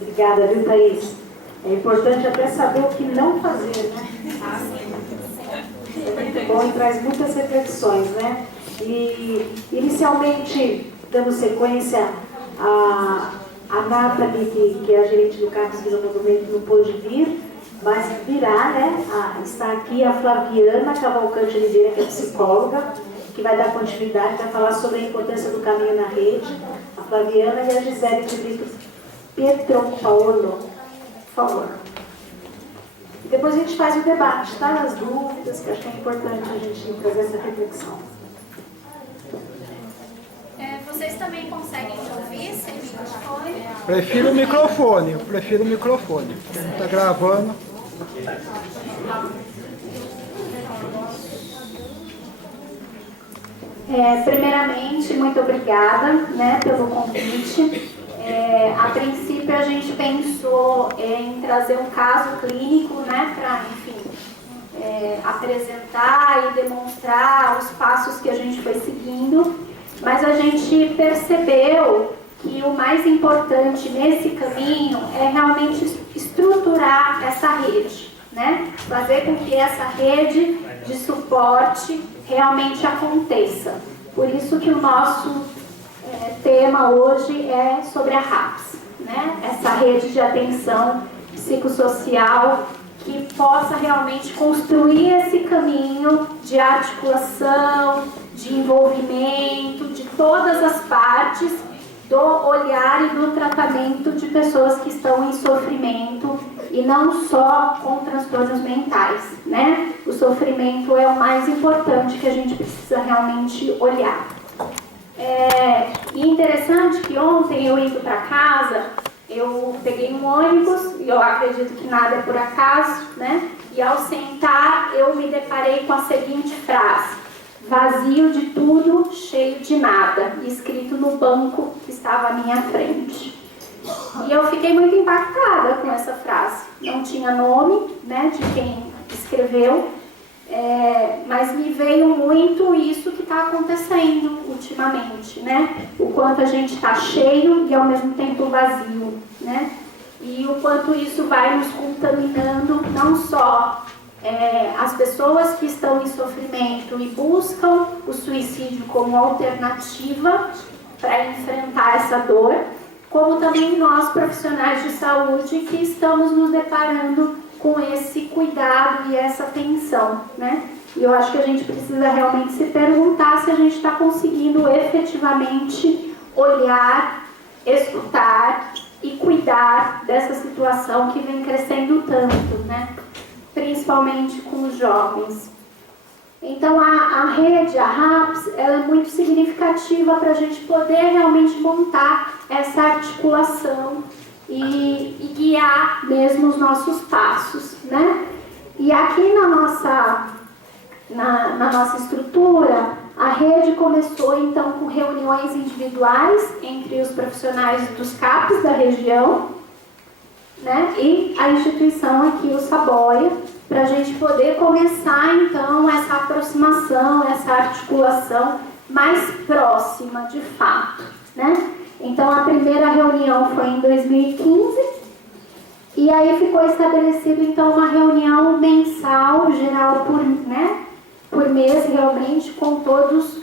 Obrigada, viu, Thaís? É importante até saber o que não fazer, né? É muito bom e traz muitas reflexões, né? E, inicialmente, dando sequência a Nathalie, que é a gerente do CAPES Vila Movimento, não pôde vir, mas virá, né? Está aqui a Flaviana Cavalcante Oliveira, que é psicóloga, que vai dar continuidade, vai falar sobre a importância do caminho na rede. A Flaviana e a Gisele de Brito Pietro-Paolo, por favor. E depois a gente faz o debate, tá? As dúvidas, que acho que é importante a gente fazer essa reflexão. Vocês também conseguem me ouvir sem microfone? Prefiro o microfone. Quem está gravando. Primeiramente, muito obrigada, né, pelo convite. A princípio, a gente pensou em trazer um caso clínico, né, para, enfim, apresentar e demonstrar os passos que a gente foi seguindo, mas a gente percebeu que o mais importante nesse caminho é realmente estruturar essa rede, né? Fazer com que essa rede de suporte realmente aconteça. Por isso que o nosso tema hoje é sobre a RAPS, né? Essa rede de atenção psicossocial que possa realmente construir esse caminho de articulação, de envolvimento de todas as partes do olhar e do tratamento de pessoas que estão em sofrimento e não só com transtornos mentais, né? O sofrimento é o mais importante que a gente precisa realmente olhar. E interessante que ontem eu indo para casa, eu peguei um ônibus, e eu acredito que nada é por acaso, né? E ao sentar, eu me deparei com a seguinte frase: vazio de tudo, cheio de nada, escrito no banco que estava à minha frente. E eu fiquei muito impactada com essa frase. Não tinha nome, né, de quem escreveu, mas me veio muito isso que está acontecendo ultimamente, né? O quanto a gente está cheio e ao mesmo tempo vazio, né? E o quanto isso vai nos contaminando, não só as pessoas que estão em sofrimento e buscam o suicídio como alternativa para enfrentar essa dor, como também nós, profissionais de saúde, que estamos nos deparando com esse cuidado e essa atenção, né? E eu acho que a gente precisa realmente se perguntar se a gente está conseguindo efetivamente olhar, escutar e cuidar dessa situação que vem crescendo tanto, né? Principalmente com os jovens. Então a rede, a RAPS, ela é muito significativa para a gente poder realmente montar essa articulação e guiar mesmo os nossos passos, né? E aqui na nossa estrutura, a rede começou então com reuniões individuais entre os profissionais dos CAPs da região, né? E a instituição aqui, o Saboia, para a gente poder começar então essa aproximação, essa articulação mais próxima de fato, né? Então a primeira reunião foi em 2015 e aí ficou estabelecido então uma reunião mensal, geral por mês realmente, com todos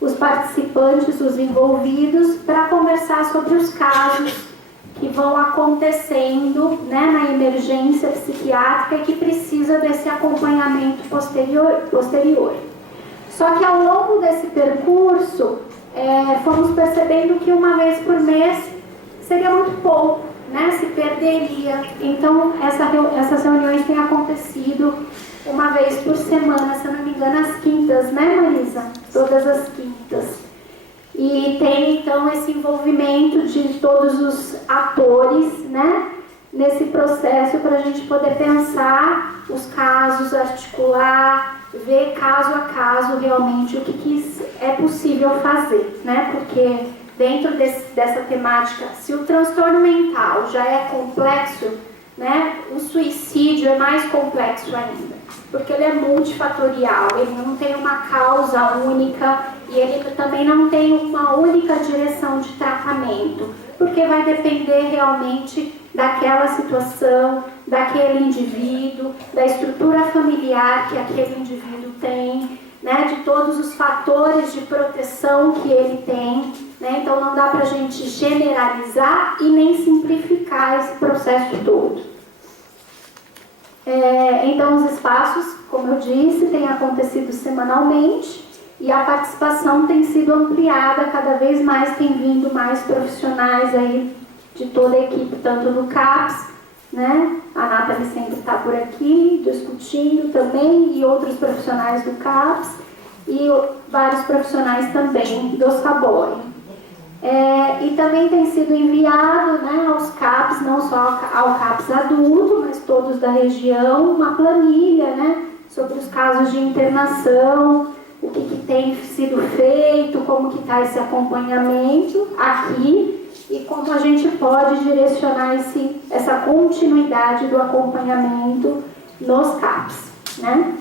os participantes, os envolvidos, para conversar sobre os casos que vão acontecendo, né, na emergência psiquiátrica e que precisa desse acompanhamento posterior. Só que ao longo desse percurso, fomos percebendo que uma vez por mês seria muito pouco, né, se perderia. Então, essas reuniões têm acontecido uma vez por semana, se eu não me engano, às quintas, né, Marisa? Todas as quintas. E tem, então, esse envolvimento de todos os atores, né, nesse processo para a gente poder pensar os casos, articular, ver caso a caso realmente o que é possível fazer, né, porque dentro dessa temática, se o transtorno mental já é complexo, né, o suicídio é mais complexo ainda, porque ele é multifatorial, ele não tem uma causa única e ele também não tem uma única direção de tratamento, porque vai depender realmente daquela situação, daquele indivíduo, da estrutura familiar que aquele indivíduo tem, né, de todos os fatores de proteção que ele tem, né? Então não dá para a gente generalizar e nem simplificar esse processo todo. Então os espaços, como eu disse, têm acontecido semanalmente e a participação tem sido ampliada, cada vez mais tem vindo mais profissionais aí de toda a equipe, tanto no CAPS, né? A Nathalie sempre está por aqui discutindo também, e outros profissionais do CAPS e vários profissionais também do SABOI. E também tem sido enviado, né, aos CAPS, não só ao CAPS adulto, mas todos da região, uma planilha, né, sobre os casos de internação, o que tem sido feito, como que está esse acompanhamento aqui e como a gente pode direcionar essa continuidade do acompanhamento nos CAPS, né?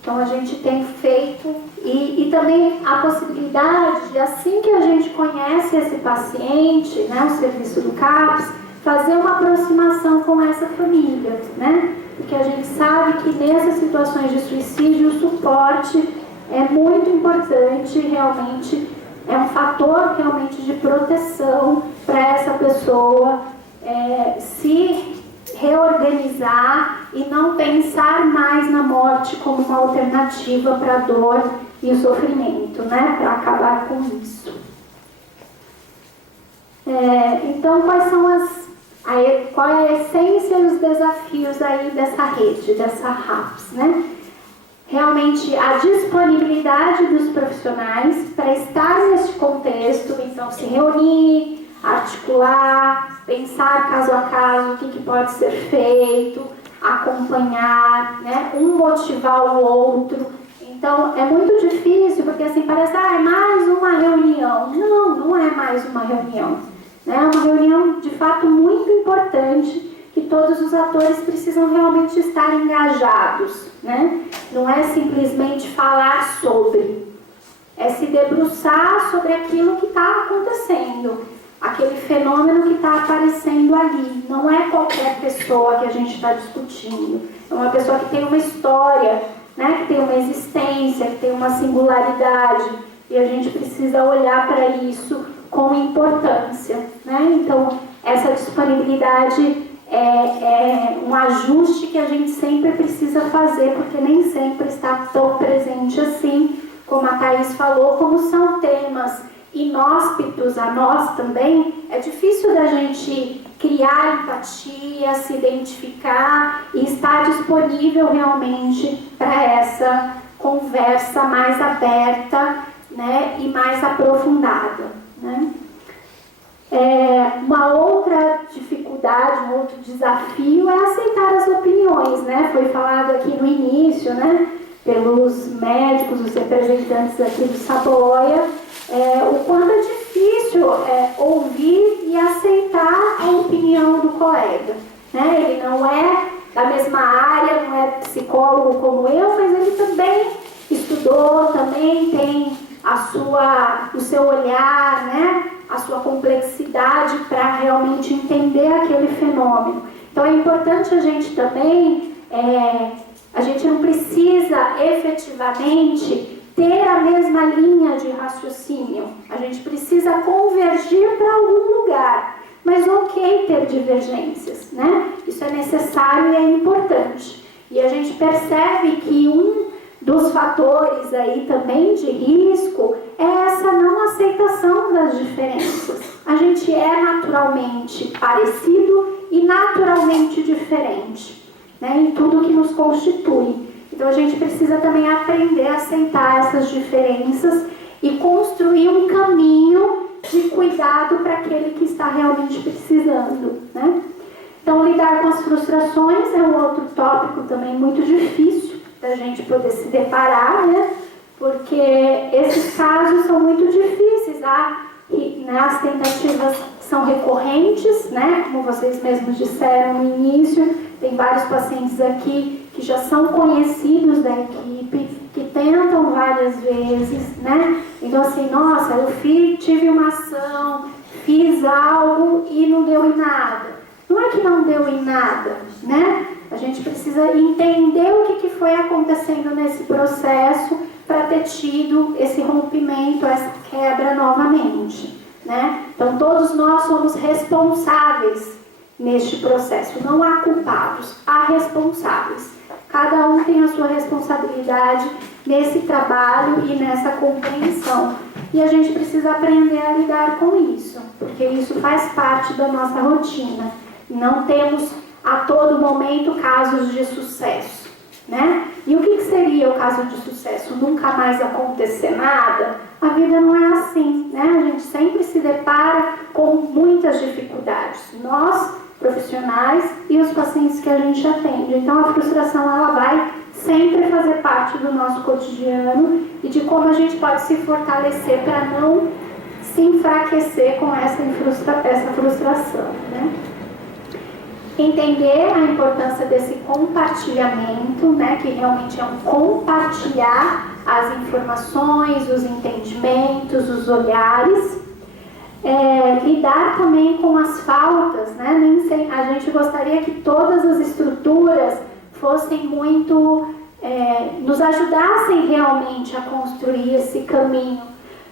Então a gente tem feito e também a possibilidade de, assim que a gente conhece esse paciente, né, o serviço do CAPS, fazer uma aproximação com essa família, né? Porque a gente sabe que nessas situações de suicídio o suporte é muito importante, realmente é um fator realmente de proteção para essa pessoa se reorganizar e não pensar mais na morte como uma alternativa para a dor e o sofrimento, né? Para acabar com isso. Então, qual é a essência e os desafios aí dessa rede, dessa RAPS, né? Realmente a disponibilidade dos profissionais para estar nesse contexto, então se reunir, articular, pensar caso a caso o que pode ser feito, acompanhar, né? Um motivar o outro. Então é muito difícil, porque assim parece, é mais uma reunião. Não é mais uma reunião. É uma reunião de fato muito importante, que todos os atores precisam realmente estar engajados, né? Não é simplesmente falar sobre, é se debruçar sobre aquilo que está acontecendo, aquele fenômeno que está aparecendo ali. Não é qualquer pessoa que a gente está discutindo, é uma pessoa que tem uma história, né? Que tem uma existência, que tem uma singularidade, e a gente precisa olhar para isso com importância, né? Então, essa disponibilidade é um ajuste que a gente sempre precisa fazer, porque nem sempre está tão presente assim, como a Thaís falou, como são temas inóspitos a nós também, é difícil da gente criar empatia, se identificar e estar disponível realmente para essa conversa mais aberta, né, e mais aprofundada, né? Uma outra dificuldade, um outro desafio é aceitar as opiniões, né? Foi falado aqui no início, né? Pelos médicos, os representantes aqui do Saboia, o quanto é difícil ouvir e aceitar a opinião do colega, né? Ele não é da mesma área, não é psicólogo como eu, mas ele também estudou, também tem o seu olhar, né? A sua complexidade para realmente entender aquele fenômeno. Então é importante a gente também, a gente não precisa efetivamente ter a mesma linha de raciocínio, a gente precisa convergir para algum lugar, mas ok ter divergências, né? Isso é necessário e é importante. E a gente percebe que um dos fatores aí também de risco é essa não aceitação das diferenças. A gente é naturalmente parecido e naturalmente diferente, né, em tudo que nos constitui. Então a gente precisa também aprender a aceitar essas diferenças e construir um caminho de cuidado para aquele que está realmente precisando, né? Então lidar com as frustrações é um outro tópico também muito difícil da gente poder se deparar, né? Porque esses casos são muito difíceis, né? As tentativas são recorrentes, né? Como vocês mesmos disseram no início, tem vários pacientes aqui que já são conhecidos da equipe, que tentam várias vezes, né? Então assim, nossa, eu tive uma ação, fiz algo e não deu em nada. Não estável em nada, né? A gente precisa entender o que foi acontecendo nesse processo para ter tido esse rompimento, essa quebra novamente, né? Então, todos nós somos responsáveis neste processo. Não há culpados, há responsáveis. Cada um tem a sua responsabilidade nesse trabalho e nessa compreensão. E a gente precisa aprender a lidar com isso, porque isso faz parte da nossa rotina. Não temos a todo momento casos de sucesso, né? E o que seria o caso de sucesso? Nunca mais acontecer nada? A vida não é assim, né? A gente sempre se depara com muitas dificuldades. Nós, profissionais, e os pacientes que a gente atende. Então, a frustração, ela vai sempre fazer parte do nosso cotidiano e de como a gente pode se fortalecer para não se enfraquecer com essa frustração, né? Entender a importância desse compartilhamento, né, que realmente é um compartilhar as informações, os entendimentos, os olhares. Lidar também com as faltas, né? A gente gostaria que todas as estruturas fossem muito, nos ajudassem realmente a construir esse caminho,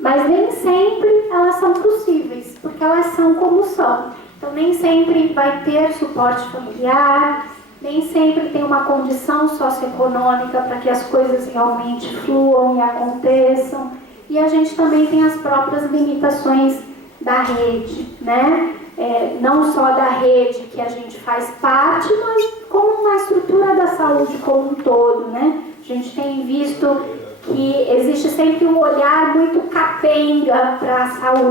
mas nem sempre elas são possíveis, porque elas são como são. Então, nem sempre vai ter suporte familiar, nem sempre tem uma condição socioeconômica para que as coisas realmente fluam e aconteçam. E a gente também tem as próprias limitações da rede, né? Não só da rede que a gente faz parte, mas como uma estrutura da saúde como um todo, né? A gente tem visto que existe sempre um olhar muito capenga para a saúde.